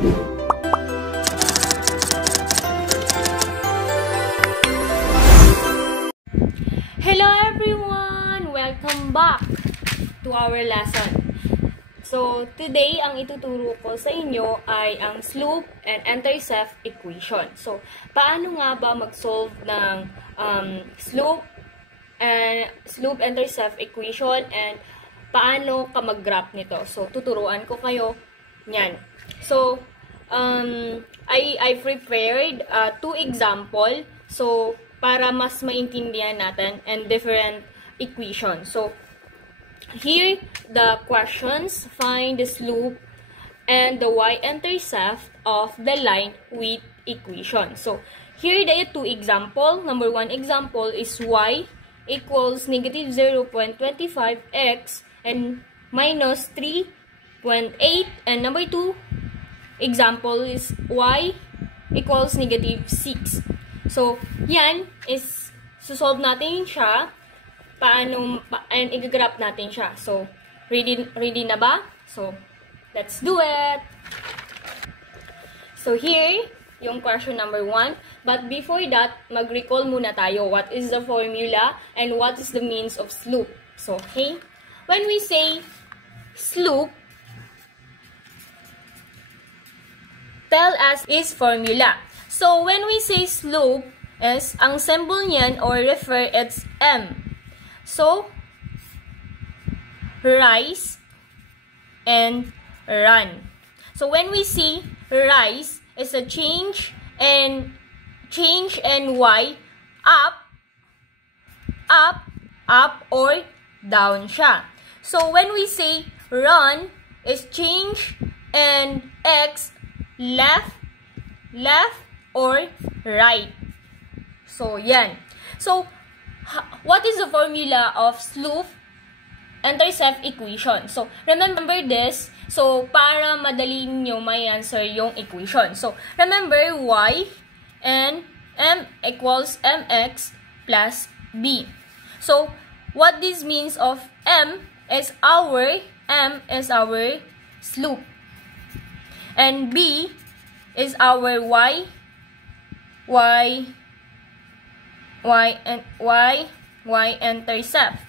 Hello everyone! Welcome back to our lesson. So, today, ang ituturo ko sa inyo ay ang slope and intercept equation. So, paano nga ba mag-solve ng slope intercept equation and paano ka mag-graph nito? So, tuturuan ko kayo niyan. So, I prepared two example. So, para mas maintindihan natin and different equations. So, here, the questions, find the slope and the y-intercept of the line with equation. So, here the two example. Number one example is y equals negative 0.25x and minus 3.8. And number two example is y equals negative 6. So, yan is, susolve natin siya. And i-graph natin siya. So, ready na ba? So, let's do it! So, here, yung question number 1. But before that, mag-recall muna tayo. What is the formula and what is the means of slope? So, okay? When we say slope, tell us is formula. So, when we say slope, is ang symbol niyan or refer, it's M. So, rise and run. So, when we see rise is a change and y up, or down siya. So, when we say run is change and x left or right. So, yan. So, what is the formula of slope intercept equation? So, remember this. So, para madali nyo may answer yung equation. So, remember y and m equals mx plus b. So, what this means of m is our slope. And b is our y-intercept.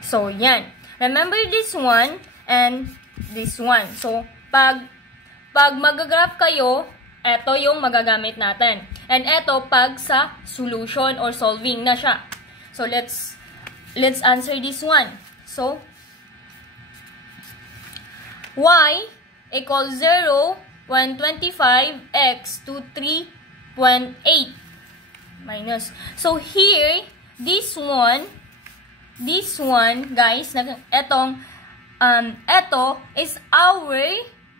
So, yan. Remember this one and this one. So, pag mag-graph kayo, eto yung magagamit natin. And eto pag sa solution or solving na siya. So, let's answer this one. So, y equals 0.25x to 3.8 minus. So, here, this one, guys, eto is our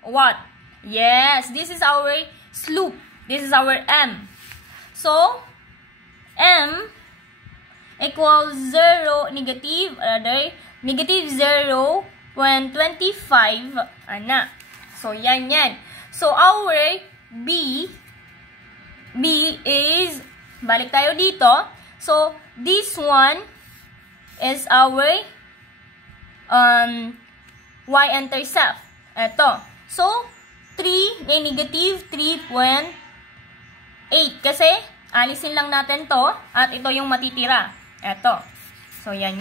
what? Yes, this is our slope. This is our m. So, m equals negative 0.25. So, yan. So, our b is, balik tayo dito. So, this one is our y-intercept. Ito. So, 3 may negative 3.8. Kasi, alisin lang natin to at ito yung matitira. Ito. So, yan.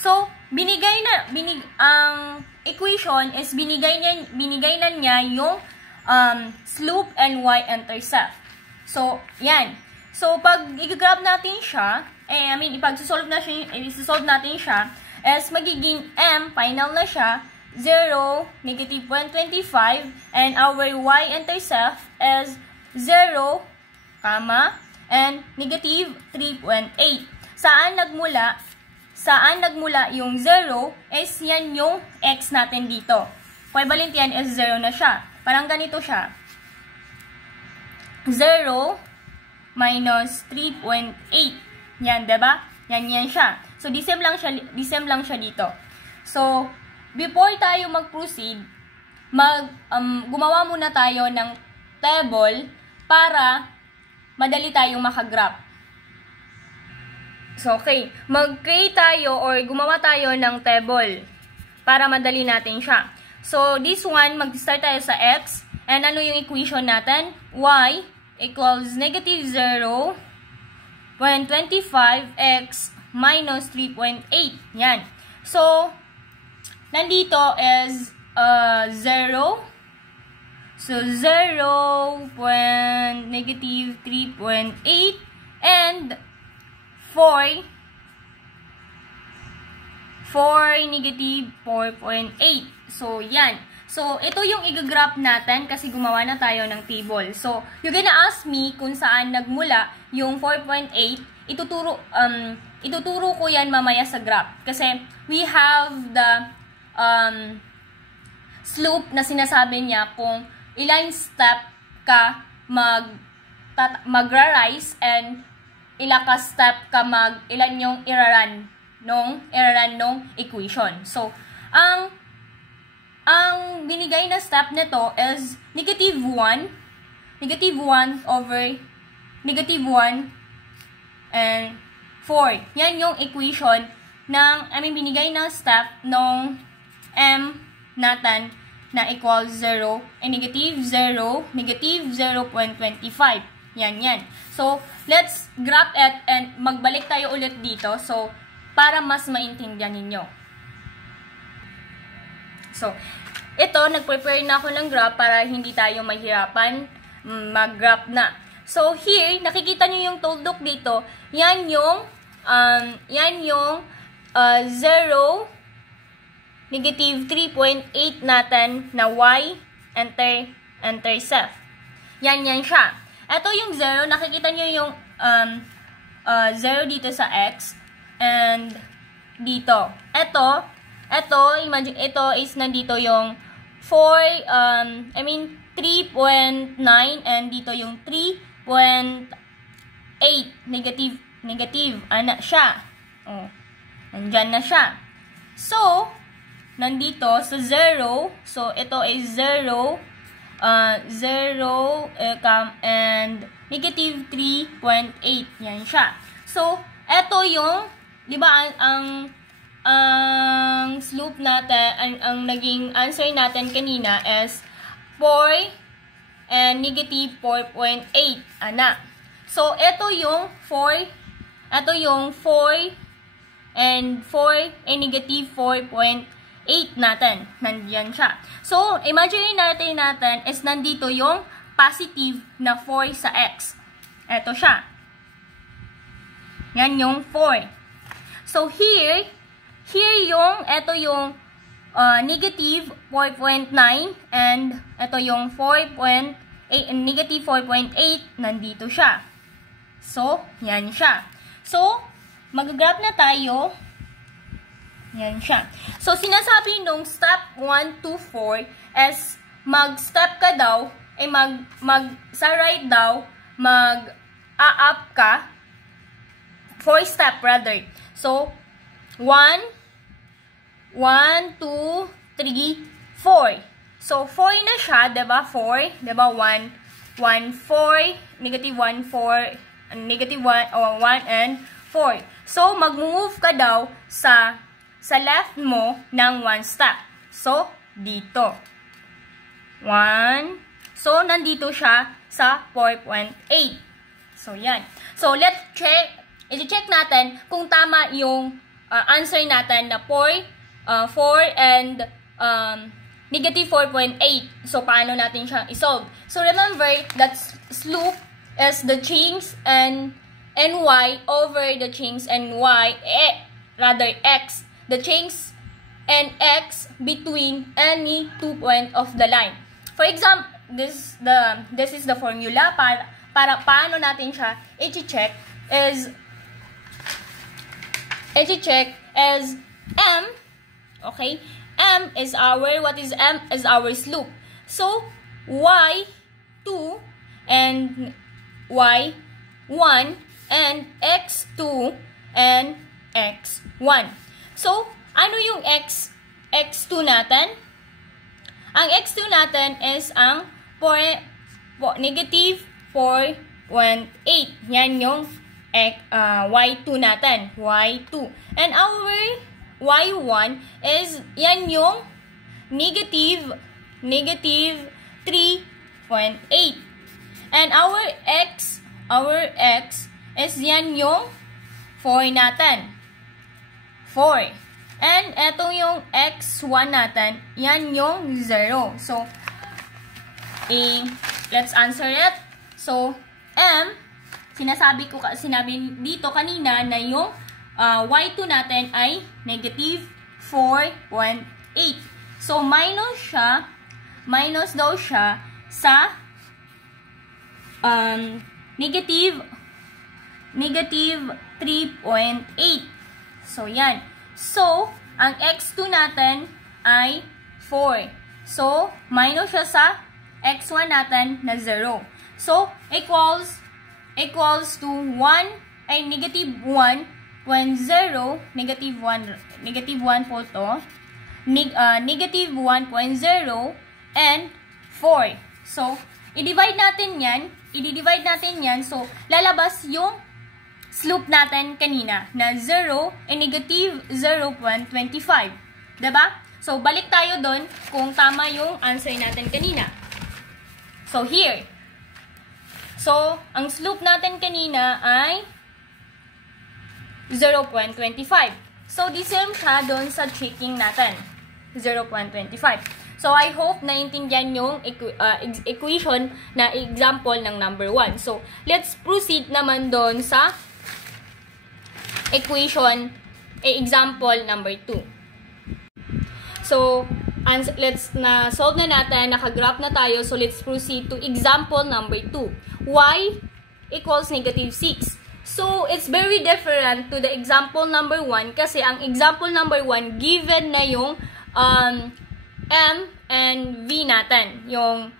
So, ang equation is binigay na niya yung slope and y-intercept. So, yan. So, pag i-graph natin siya, ipag-solve natin siya, is magiging m, final na siya, 0, negative 0.25, and our y-intercept is 0, and negative 3.8. Saan nagmula yung 0 is yan yung x natin dito. Equivalent yan is 0 na siya. Parang ganito siya. 0 minus 3.8. Yan, diba? Yan siya. So, the same lang siya dito. So, before tayo mag-proceed, gumawa muna tayo ng table para madali tayong makagraph. So, okay. Mag-create tayo or gumawa tayo ng table para madali natin siya. So, this one, mag-start tayo sa x. And ano yung equation natin? Y equals negative 0.25x minus 3.8. Yan. So, nandito is 0. So, negative 3.8 and 4 negative 4.8. So, yan. So, ito yung i-graph natin kasi gumawa na tayo ng table. So, you're gonna ask me kung saan nagmula yung 4.8. Ituturo ko yan mamaya sa graph. Kasi, we have the slope na sinasabi niya kung ilang step ka magra-rise and ilang ka step ka ilan yung iraran nung equation. So, ang binigay na step nito is negative 1 over negative 1 and 4. Yan yung equation binigay na step nung m natin na equals 0 and negative 0.25. Yan. So, let's graph it and magbalik tayo ulit dito. So, para mas maintindihan ninyo. So, ito, nag-prepare na ako ng graph para hindi tayo mahirapan mag-graph na. So, here, nakikita nyo yung tuldok dito. Yan yung 0, negative 3.8 natin na y, enter self. Yan siya. Ito yung 0, nakikita nyo yung 0 dito sa x, and dito. Ito, imagine, ito is nandito yung 3.9, and dito yung 3.8, negative, ana siya. Oh, nandyan na siya. So, nandito sa 0, so ito is 0, and negative 3.8, yan siya. So, ito yung, di ba, ang slope natin, ang naging answer natin kanina is 4 and negative 4.8. Ana. So, ito yung 4 and negative 4.8 natin. Nandiyan siya. So, imagine natin is nandito yung positive na 4 sa x. Ito siya. Yan yung 4. So, ito yung negative 4.9 and ito yung 4.8 and negative 4.8, nandito siya. So, yan siya. So, mag-graph na tayo. Yan siya. So, sinasabi nung step 1 to 4 is mag-step ka daw, sa right daw, mag-a-up ka, 4 step rather. So, 1, 2, 3, 4. So, 4 na siya, diba? 4, diba? 1, 4, negative 1, 4, negative 1, 1, and 4. So, mag-move ka daw sa left mo ng 1 step. So, dito. 1. So, nandito siya sa 4.8. So, yan. So, let's check. I-check natin kung tama yung answer natin na 4 and negative 4.8. So, paano natin siya isolve? So, remember that slope is the change and y over the change and y, rather x, the change and x between any 2 points of the line. For example, this is the formula para paano natin siya i-check is m. Okay, m is what is m is our slope. So, y2 and y1 and x2 and x1. So, ano yung x2 natin? Ang x2 natin is ang negative 4.8. Yan yung y2 natin. Y2. And our y1 is, yan yung negative 3.8. And our x is yan yung 4 natin. 4. And eto yung x1 natin, yan yung 0. So, let's answer it. So, m, sinabi dito kanina na yung y2 natin ay negative 4.8. So, minus daw siya sa negative 3.8. So, yan. So, ang x2 natin ay 4. So, minus siya sa x1 natin na 0. So, equals to 1 ay negative 1.0, negative 1 po to, negative 1.0 and 4. So, i-divide natin yan. So, lalabas yung slope natin kanina na 0 and negative 0.25. Diba? So, balik tayo doon kung tama yung answer natin kanina. So, here. So, ang slope natin kanina ay 0.25. So, the same siya doon sa checking natin. 0.25. So, I hope naintindihan yung equation na example ng number 1. So, let's proceed naman doon sa equation, example number 2. So, let's solve na natin, nakagraph na tayo. So, let's proceed to example number 2. Y equals negative 6. So, it's very different to the example number 1 kasi ang example number 1, given na yung m and v natin, yung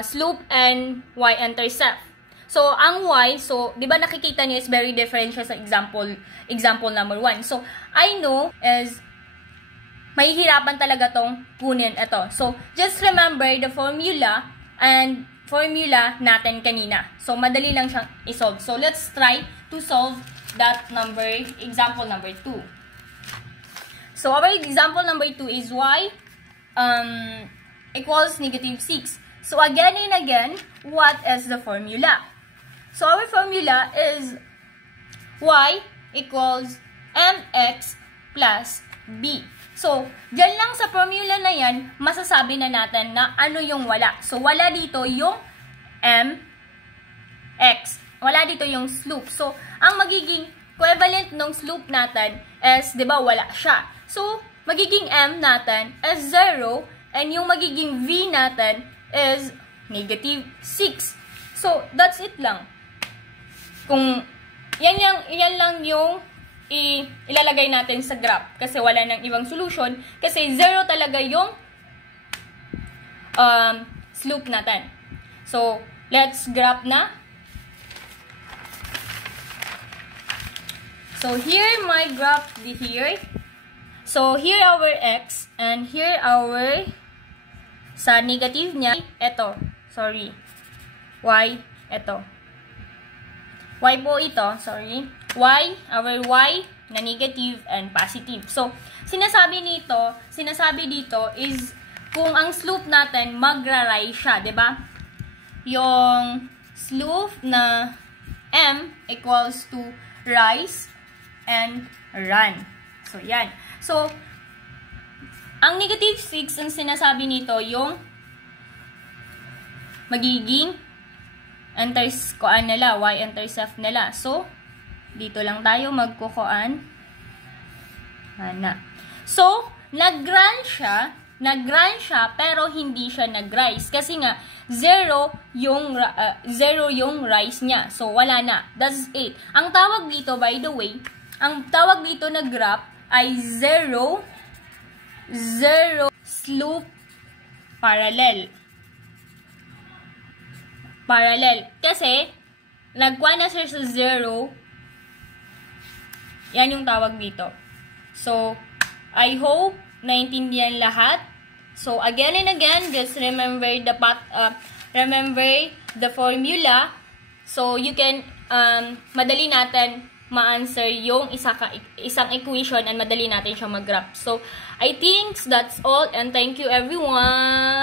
slope and y-intercept. So, ang y, so, di ba nakikita niyo is very different siya sa example number 1. So, I know is mahihirapan talaga tong kunin ito. So, just remember the formula and formula natin kanina. So, madali lang siyang isolve. So, let's try to solve that example number 2. So, our example number 2 is y equals negative 6. So, again and again, what is the formula? So, our formula is y equals mx plus b. So, dyan lang sa formula na yan, masasabi na natin na ano yung wala. So, wala dito yung mx. Wala dito yung slope. So, ang magiging equivalent ng slope natin is, di ba, wala siya. So, magiging m natin is 0 and yung magiging v natin is negative 6. So, that's it lang. Kung yan lang yung ilalagay natin sa graph kasi wala nang ibang solution kasi 0 talaga yung slope natin. So, let's graph na. So, here my graph here. So, here our x and here our sa negative niya, ito. Sorry. Y, ito. Y po ito, sorry. Y, our y na negative and positive. So, sinasabi dito is kung ang slope natin magra-rise siya, 'di ba? Yung slope na m equals to rise and run. So, yan. So, ang negative 6 ang sinasabi nito yung magiging nila, y-intercept nila. So, dito lang tayo magkukuan. So, nag-run siya, pero hindi siya nag-rise. Kasi nga, 0 yung rise niya. So, wala na. That's it. Ang tawag dito, by the way, ang tawag dito na graph ay 0 slope parallel. Kasi, nagkuha na siya sa 0. Yan yung tawag dito. So, I hope naintindihan lahat. So, again and again, just remember the formula. So, you can, madali natin ma-answer yung isang equation and madali natin siya mag-graph. So, I think that's all and thank you everyone!